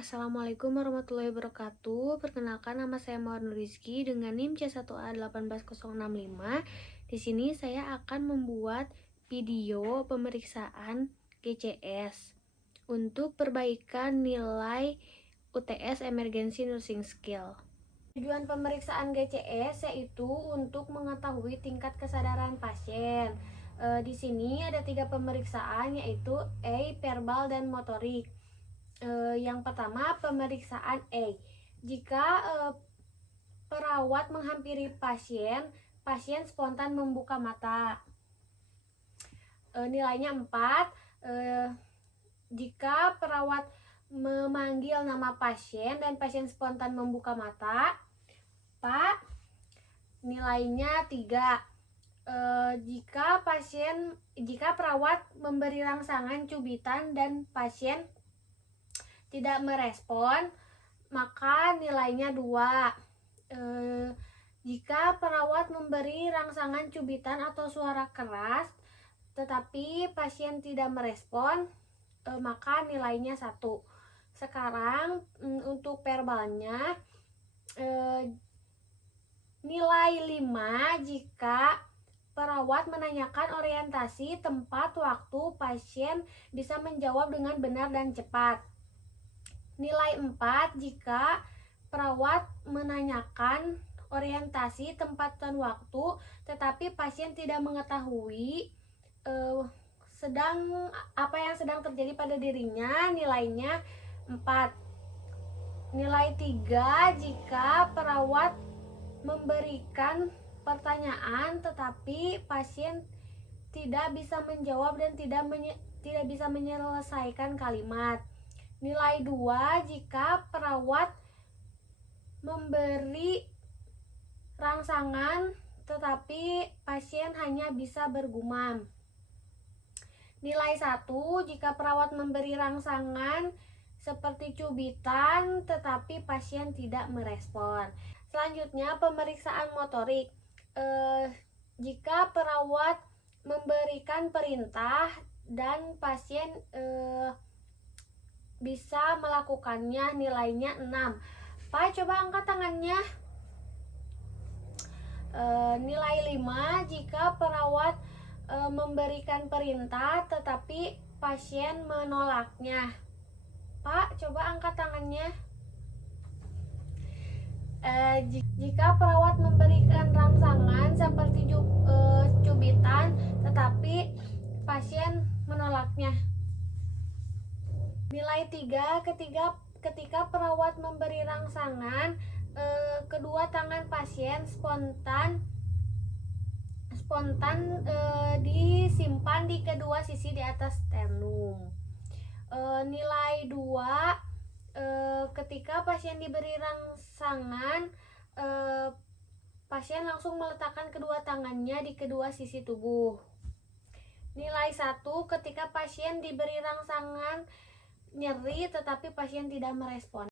Assalamualaikum warahmatullahi wabarakatuh. Perkenalkan, nama saya Mawar Rizky dengan NIM C1A18065. Di sini saya akan membuat video pemeriksaan GCS untuk perbaikan nilai UTS Emergency Nursing Skill. Tujuan pemeriksaan GCS yaitu untuk mengetahui tingkat kesadaran pasien. Di sini ada 3 pemeriksaan, yaitu A, verbal dan motorik. Yang pertama, pemeriksaan A. Jika perawat menghampiri pasien spontan membuka mata. Nilainya 4. Jika perawat memanggil nama pasien dan pasien spontan membuka mata. Pak, nilainya 3. Jika perawat memberi rangsangan cubitan dan pasien tidak merespon, maka nilainya 2. Jika perawat memberi rangsangan cubitan atau suara keras tetapi pasien tidak merespon, maka nilainya 1. Sekarang untuk verbalnya, nilai 5 jika perawat menanyakan orientasi, tempat, waktu, pasien bisa menjawab dengan benar dan cepat. Nilai 4 jika perawat menanyakan orientasi, tempat, dan waktu tetapi pasien tidak mengetahui apa yang sedang terjadi pada dirinya, nilainya 4. Nilai 3 jika perawat memberikan pertanyaan tetapi pasien tidak bisa menjawab dan tidak bisa menyelesaikan kalimat. Nilai 2 jika perawat memberi rangsangan tetapi pasien hanya bisa bergumam. Nilai 1 jika perawat memberi rangsangan seperti cubitan tetapi pasien tidak merespon. Selanjutnya, pemeriksaan motorik. Jika perawat memberikan perintah dan pasien bisa melakukannya, nilainya 6. Pak, coba angkat tangannya. Nilai 5 jika perawat memberikan perintah tetapi pasien menolaknya. Pak, coba angkat tangannya. Jika perawat memberikan rangsangan seperti cubitan tetapi pasien menolaknya. Nilai 3 ketika perawat memberi rangsangan, kedua tangan pasien spontan disimpan di kedua sisi di atas sternum. Nilai 2 ketika pasien diberi rangsangan, pasien langsung meletakkan kedua tangannya di kedua sisi tubuh. Nilai 1 ketika pasien diberi rangsangan nyeri tetapi pasien tidak merespon.